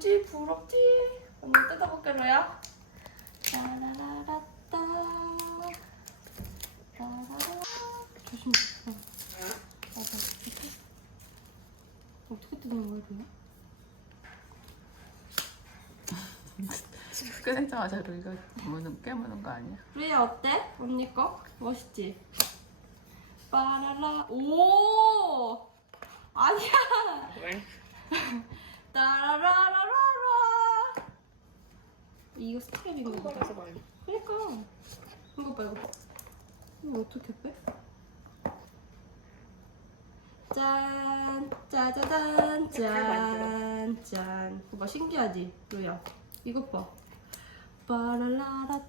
부럽지? 언니 뜯어볼게, 로야. 따라라라따. 따라라. 조심. 어. 맞아. 이렇게. 어떻게 뜯는 거야, 로야? 꺼내자마자 루이가 무는 깨무는 거 아니야? 루야 어때? 언니 거? 멋있지? 빠라라. 오! 아니야! 왜? 따라라라라라. 이거 스트랩인 거 같아. 말이야. 그러니까 이거 봐 이거 봐 이거 어떻게 빼? 짠 짜자잔 짠 짠 이거 봐 신기하지 루야 이거 봐 빠라라라따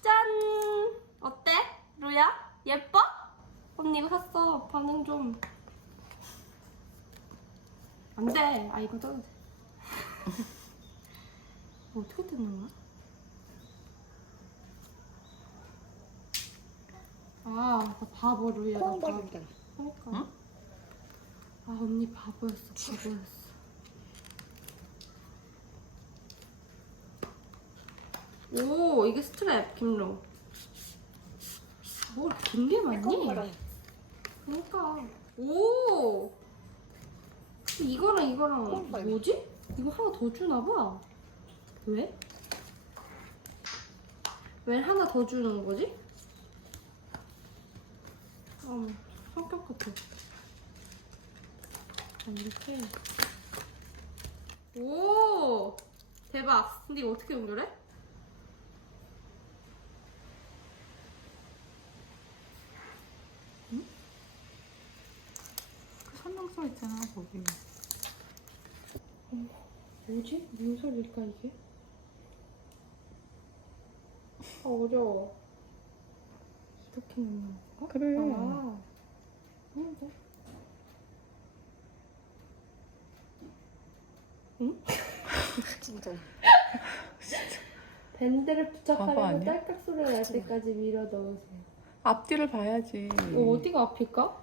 짠 어때 루야 예뻐? 언니 이거 샀어 반응 좀 안 돼 아 이거 떠도 돼뭐 어떻게 뜯는 거야? 아, 나 바보 루이야. 나 바보. 콩버린다. 그러니까. 응? 아, 언니 바보였어, 바보였어. 오, 이게 스트랩, 김로. 뭐, 이렇게 긴게 많니? 그러니까. 오! 이거랑 이거랑. 뭐지? 이거 하나 더 주나 봐. 왜? 왜 하나 더 주는 거지? 어, 성격 같아. 아, 이렇게. 오! 대박. 근데 이거 어떻게 연결해? 써 있잖아 거기. 뭐지? 무슨 소리일까 이게? 아 어려워. 이렇게 넣는 거? 그래. 아. 아닌데? 진짜. 밴드를 부착하려고? 딸깍 소리가 날 때까지 밀어 넣으세요. 앞뒤를 봐야지. 어, 어디가 앞일까?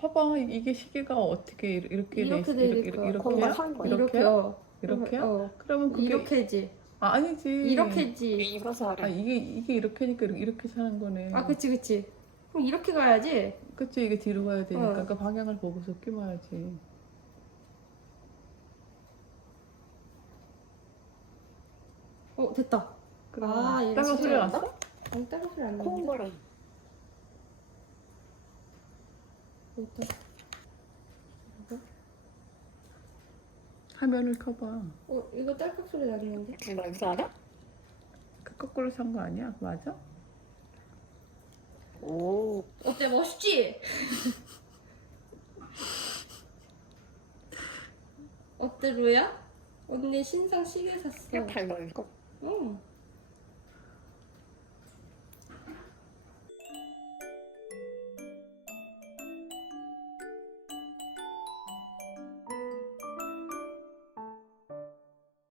봐봐 이게 시계가 어떻게 이렇게 이렇게 이렇게 돼 이렇게. 이렇게? 이렇게요. 이렇게야? 어. 그러면 그게 이렇게지. 아, 아니지. 이렇게지. 이거서 아 하래. 이게 이게 이렇게니까 이렇게, 이렇게 사는 거네. 아, 그치, 그치. 그럼 이렇게 가야지. 그치 이게 뒤로 가야 되니까 어. 그러니까 방향을 보고서 끼워야지. 어, 됐다. 그럼 아, 얘가 따가 소리 났어? 아니, 딸깍 소리 안 나는데. 콩 됐다. 화면을 켜봐. 어, 이거 딸깍 소리 나는데? 나 이거 알아? 그 거꾸로 산 거 아니야? 맞아? 오. 어때 멋있지? 어때 루야? 언니 신상 시계 샀어. 그냥 닮아 이거. 응.